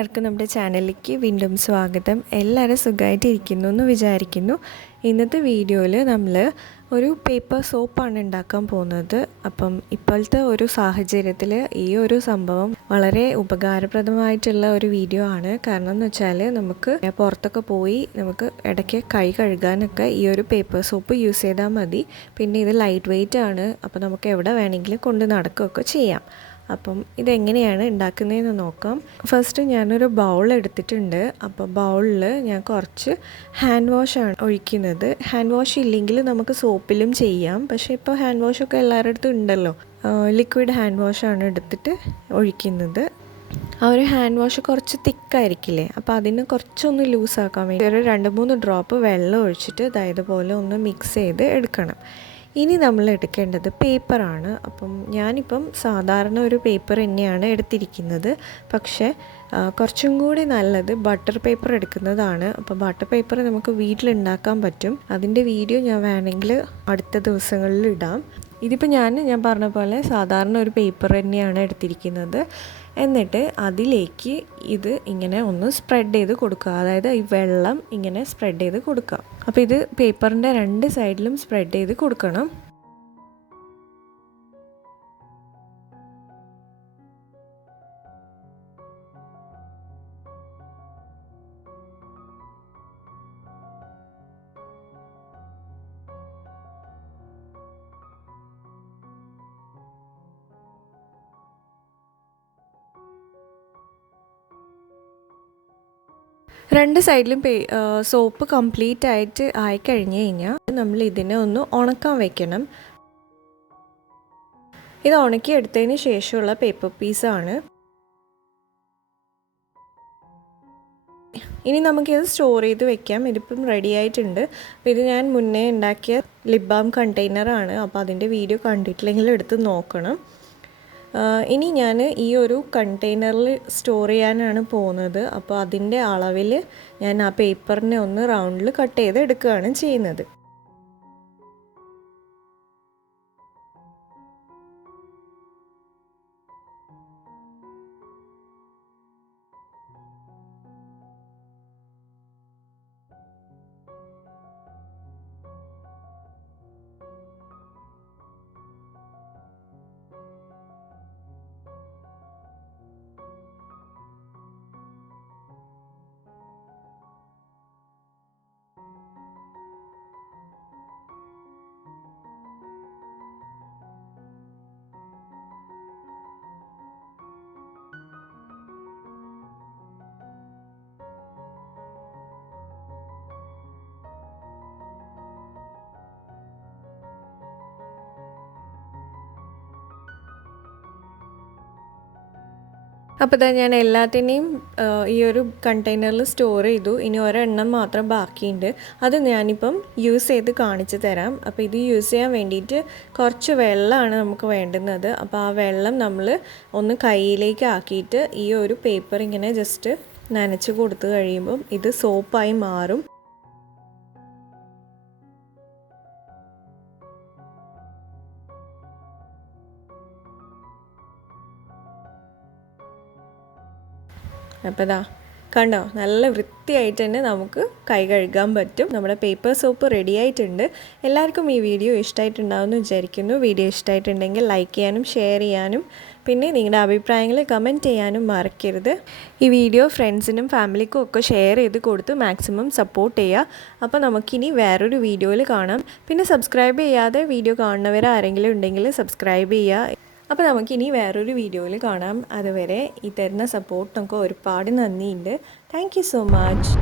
എല്ലാവർക്കും നമ്മുടെ ചാനലിലേക്ക് വീണ്ടും സ്വാഗതം. എല്ലാവരും സുഖമായിട്ടിരിക്കുന്നു എന്ന് വിചാരിക്കുന്നു. ഇന്നത്തെ വീഡിയോയിൽ നമ്മൾ ഒരു പേപ്പർ സോപ്പാണ് ഉണ്ടാക്കാൻ പോകുന്നത്. അപ്പം ഇപ്പോഴത്തെ ഒരു സാഹചര്യത്തിൽ ഈ ഒരു സംഭവം വളരെ ഉപകാരപ്രദമായിട്ടുള്ള ഒരു വീഡിയോ ആണ്. കാരണം എന്ന് വെച്ചാൽ നമുക്ക് പുറത്തൊക്കെ പോയി നമുക്ക് ഇടയ്ക്ക് കൈ കഴുകാനൊക്കെ ഈ ഒരു പേപ്പർ സോപ്പ് യൂസ് ചെയ്താൽ മതി. പിന്നെ ഇത് ലൈറ്റ് വെയ്റ്റ് ആണ്. അപ്പോൾ നമുക്ക് എവിടെ വേണമെങ്കിലും കൊണ്ട് നടക്കുകയൊക്കെ ചെയ്യാം. അപ്പം ഇതെങ്ങനെയാണ് ഉണ്ടാക്കുന്നതെന്ന് നോക്കാം. ഫസ്റ്റ് ഞാനൊരു ബൗൾ എടുത്തിട്ടുണ്ട്. അപ്പോൾ ബൗളിൽ ഞാൻ കുറച്ച് ഹാൻഡ് വാഷാണ് ഒഴിക്കുന്നത്. ഹാൻഡ് വാഷ് ഇല്ലെങ്കിൽ നമുക്ക് സോപ്പിലും ചെയ്യാം. പക്ഷേ ഇപ്പോൾ ഹാൻഡ് വാഷൊക്കെ എല്ലാവരുടെ അടുത്തും ഉണ്ടല്ലോ. ലിക്വിഡ് ഹാൻഡ് വാഷാണ് എടുത്തിട്ട് ഒഴിക്കുന്നത്. ആ ഒരു ഹാൻഡ് വാഷ് കുറച്ച് തിക്കായിരിക്കില്ലേ, അപ്പോൾ അതിന് കുറച്ചൊന്ന് ലൂസാക്കാൻ വേണ്ടി ഒരു 2-3 ഡ്രോപ്പ് വെള്ളം ഒഴിച്ചിട്ട് ഇതുപോലെ ഒന്ന് മിക്സ് ചെയ്ത് എടുക്കണം. ഇനി നമ്മൾ എടുക്കേണ്ടത് പേപ്പറാണ്. അപ്പം ഞാനിപ്പം സാധാരണ ഒരു പേപ്പർ തന്നെയാണ് എടുത്തിരിക്കുന്നത്. പക്ഷേ കുറച്ചും കൂടി നല്ലത് ബട്ടർ പേപ്പർ എടുക്കുന്നതാണ്. അപ്പോൾ ബട്ടർ പേപ്പർ നമുക്ക് വീട്ടിലുണ്ടാക്കാൻ പറ്റും. അതിൻ്റെ വീഡിയോ ഞാൻ വേണമെങ്കിൽ അടുത്ത ദിവസങ്ങളിൽ ഇടാം. ഇതിപ്പോൾ ഞാൻ പറഞ്ഞ പോലെ സാധാരണ ഒരു പേപ്പർ തന്നെയാണ് എടുത്തിരിക്കുന്നത്. എന്നിട്ട് അതിലേക്ക് ഇത് ഇങ്ങനെ ഒന്ന് സ്പ്രെഡ് ചെയ്ത് കൊടുക്കുക. അതായത് ഈ വെള്ളം ഇങ്ങനെ സ്പ്രെഡ് ചെയ്ത് കൊടുക്കുക. അപ്പോൾ ഇത് പേപ്പറിൻ്റെ 2 സൈഡിലും സ്പ്രെഡ് ചെയ്ത് കൊടുക്കണം. രണ്ട് സൈഡിലും സോപ്പ് കംപ്ലീറ്റ് ആയിട്ട് ആയിക്കഴിഞ്ഞ് കഴിഞ്ഞാൽ നമ്മൾ ഇതിനെ ഒന്ന് ഉണക്കാൻ വെക്കണം. ഇത് ഉണക്കി എടുത്തതിന് ശേഷമുള്ള പേപ്പർ പീസാണ്. ഇനി നമുക്കിത് സ്റ്റോർ ചെയ്ത് വെക്കാം. ഇതിപ്പം റെഡി ആയിട്ടുണ്ട്. അപ്പോൾ ഇത് ഞാൻ മുന്നേ ഉണ്ടാക്കിയ ലിപ് ബാം കണ്ടെയ്നറാണ്. അപ്പോൾ അതിൻ്റെ വീഡിയോ കണ്ടിട്ടില്ലെങ്കിൽ എടുത്ത് നോക്കണം. ഇനി ഞാൻ ഈ ഒരു കണ്ടെയ്നറിൽ സ്റ്റോർ ചെയ്യാനാണ് പോകുന്നത്. അപ്പോൾ അതിൻ്റെ അളവിൽ ഞാൻ ആ പേപ്പറിനെ ഒന്ന് റൗണ്ടിൽ കട്ട് ചെയ്ത് എടുക്കുകയാണ് ചെയ്യുന്നത്. അപ്പോൾ ഞാൻ എല്ലാത്തിനെയും ഈ ഒരു കണ്ടെയ്നറിൽ സ്റ്റോർ ചെയ്തു. ഇനി ഒരെണ്ണം മാത്രം ബാക്കിയുണ്ട്. അത് ഞാനിപ്പം യൂസ് ചെയ്ത് കാണിച്ചു തരാം. അപ്പോൾ ഇത് യൂസ് ചെയ്യാൻ വേണ്ടിയിട്ട് കുറച്ച് വെള്ളമാണ് നമുക്ക് വേണ്ടുന്നത്. അപ്പോൾ ആ വെള്ളം നമ്മൾ ഒന്ന് കയ്യിലേക്ക് ആക്കിയിട്ട് ഈ ഒരു പേപ്പർ ഇങ്ങനെ ജസ്റ്റ് നനച്ച് കൊടുത്തു കഴിയുമ്പം ഇത് സോപ്പായി മാറും. അപ്പോൾ കണ്ടോ, നല്ല വൃത്തിയായിട്ട് തന്നെ നമുക്ക് കൈ കഴുകാൻ പറ്റും. നമ്മുടെ പേപ്പർ സോപ്പ് റെഡി ആയിട്ടുണ്ട്. എല്ലാവർക്കും ഈ വീഡിയോ ഇഷ്ടമായിട്ടുണ്ടാവുമെന്ന് വിചാരിക്കുന്നു. വീഡിയോ ഇഷ്ടമായിട്ടുണ്ടെങ്കിൽ ലൈക്ക് ചെയ്യാനും ഷെയർ ചെയ്യാനും പിന്നെ നിങ്ങളുടെ അഭിപ്രായങ്ങൾ കമൻറ്റ് ചെയ്യാനും മറക്കരുത്. ഈ വീഡിയോ ഫ്രണ്ട്സിനും ഫാമിലിക്കും ഒക്കെ ഷെയർ ചെയ്ത് കൊടുത്ത് മാക്സിമം സപ്പോർട്ട് ചെയ്യുക. അപ്പോൾ നമുക്കിനി വേറൊരു വീഡിയോയിൽ കാണാം. പിന്നെ സബ്സ്ക്രൈബ് ചെയ്യാതെ വീഡിയോ കാണുന്നവരാരെങ്കിലും ഉണ്ടെങ്കിൽ സബ്സ്ക്രൈബ് ചെയ്യുക. അപ്പോൾ നമുക്കിനി വേറൊരു വീഡിയോയിൽ കാണാം. അതുവരെ ഈ തരുന്ന സപ്പോർട്ട് നമുക്ക് ഒരുപാട് നന്ദിയുണ്ട്. Thank you so much.